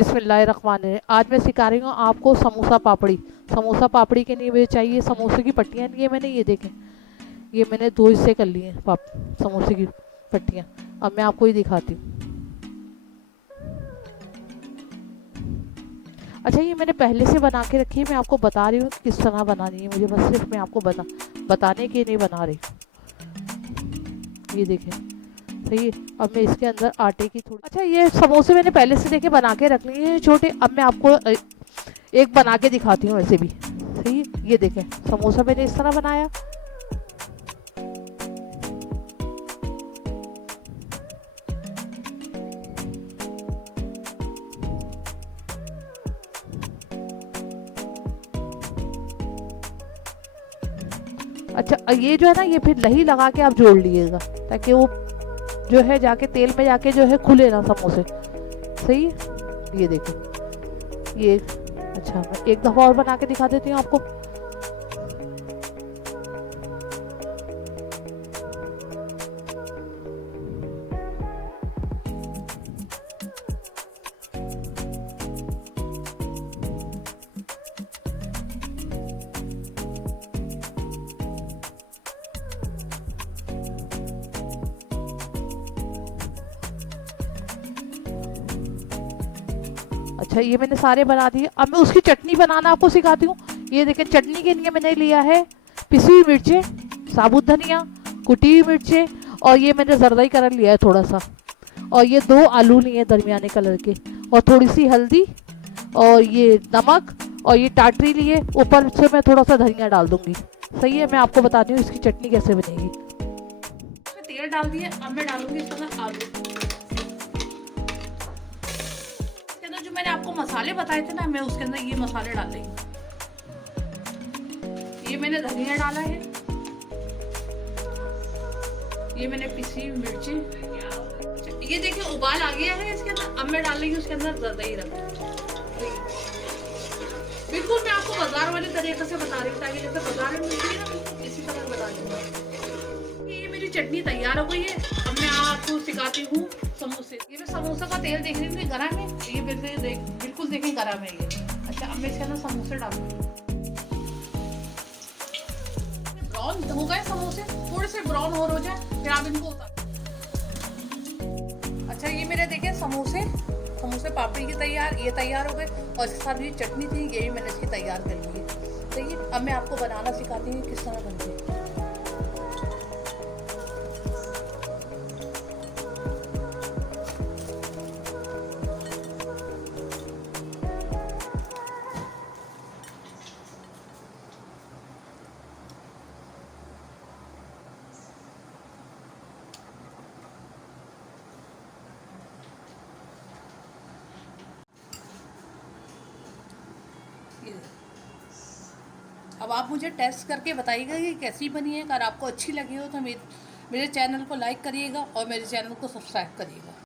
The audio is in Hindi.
बिस्मिल्लाहिर्रहमानिर्रहीम। आज मैं सिखा रही हूँ आपको समोसा पापड़ी। समोसा पापड़ी के लिए मुझे चाहिए समोसे की पट्टियाँ लिए मैंने, ये देखें, ये मैंने 2 हिस्से कर लिए हैं समोसे की पट्टियाँ। अब मैं आपको ये दिखाती हूँ। अच्छा, ये मैंने पहले से बना के रखी है, मैं आपको बता रही हूँ कि किस तरह बनानी है मुझे, बस सिर्फ मैं आपको बताने के नहीं बना रही। ये देखें, सही है। अब मैं इसके अंदर आटे की थोड़ी, अच्छा, ये समोसे मैंने पहले से देखे बना के रख लिए हैं छोटे। अब मैं आपको एक बना के दिखाती हूँ वैसे भी, सही है। ये देखें, समोसा मैंने इस तरह बनाया। अच्छा, ये जो है ना, ये फिर दही लगा के आप जोड़ लीजिएगा, ताकि वो जो है जाके तेल में जाके जो है खुले ना समोसे, सही है। ये देखो, ये, अच्छा, मैं एक दफ़ा और बना के दिखा देती हूँ आपको। अच्छा, ये मैंने सारे बना दिए। अब मैं उसकी चटनी बनाना आपको सिखाती हूँ। ये देखें, चटनी के लिए मैंने लिया है पिसी हुई मिर्चें, साबुत धनिया, कुटी हुई मिर्चें, और ये मैंने जरदाई कलर लिया है थोड़ा सा, और ये 2 आलू लिए दरमियाने कलर के, और थोड़ी सी हल्दी, और ये नमक, और ये टाटरी लिए। ऊपर से मैं थोड़ा सा धनिया डाल दूंगी, सही है। मैं आपको बताती हूँ इसकी चटनी कैसे बनेगी। तेल डाल दिए, अब मैं डालूंगी इसमें आलू। जो मैंने आपको मसाले बताए थे ना, मैं उसके अंदर ये मसाले डाल देंगे। ये मैंने धनिया डाला है, ये मैंने पिसी मिर्ची। ये देखिए, उबाल आ गया है इसके अंदर। अब मैं डालेंगी उसके अंदर जरदई रंग। बिल्कुल मैं आपको बाजार वाले तरीके से बता रही हूँ, ताकि जैसे बाजार में मिलती है ना, इसी तरह बता दूंगा। ये मेरी चटनी तैयार हो गई है। अब मैं आपको सिखाती हूँ समोसे। ये मैं समोसा का तेल देख रही हूँ गरम है, ये बिल्कुल देखें गरम है ये। अच्छा, अब मैं इसके अंदर समोसे डालूंगी। ब्राउन हो गए समोसे, थोड़े से ब्राउन और हो जाए फिर आप इनको उतार। अच्छा, ये मेरे देखें समोसे पापड़ी की तैयार, ये तैयार हो गए। और इसके साथ ये चटनी थी, ये भी मैंने इसकी तैयार कर ली है। तो ये अब मैं आपको बनाना सिखाती हूँ किस तरह बनती है। अब आप मुझे टेस्ट करके बताइएगा कि कैसी बनी है। अगर आपको अच्छी लगी हो तो मेरे चैनल को लाइक करिएगा और मेरे चैनल को सब्सक्राइब करिएगा।